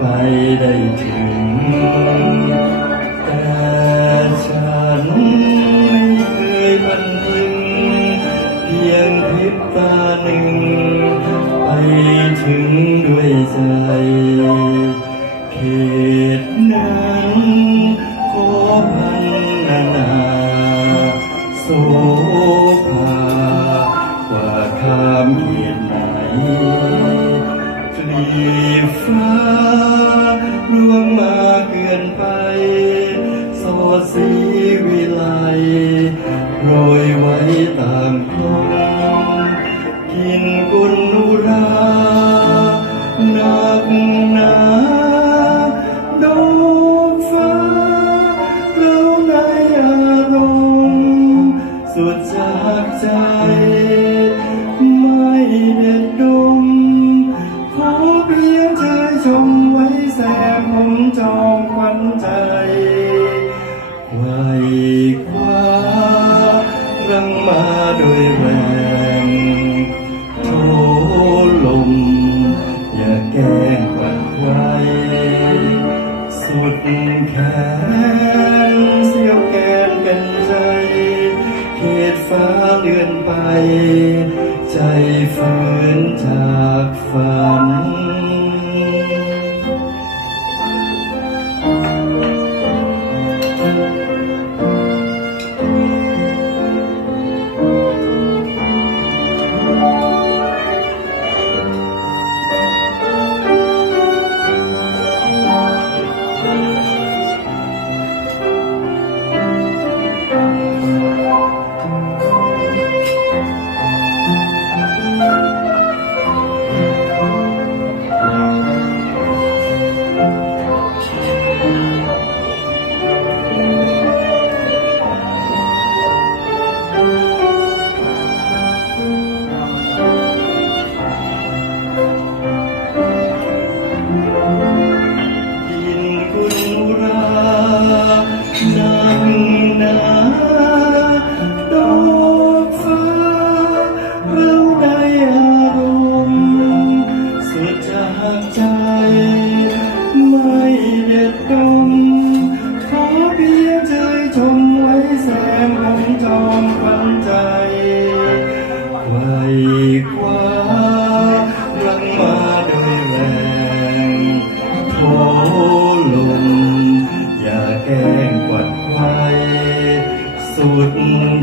ไปได้ถึง แต่ฉันไม่เคยบันทึงเพียงพริตาหนึ่ง ไปถึงด้วยใจเขตนั้นก็พันนานาโสภากว่าคำเพียนไหน ลีฟ้าล่วงมาเกินไปสอดสีวิไลโรยไว้ตามคลองกินกุนนุราหนักหนาดอกฟ้าแล้วในอารมณ์สุดจากใจ จองควันใจไว้คว้ารังมาโดยแรงโทลม อย่าแก้งกวัดไว้สุดแขนเสียวแกนกันใจเขตฟ้าเลื่อนไป ใจฝืนจากฝัน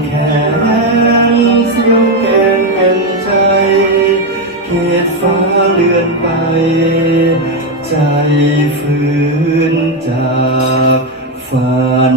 แขนเสียวแกนเป็นใจเขตฟ้าเลื่อนไป ใจฝืนจากฝัน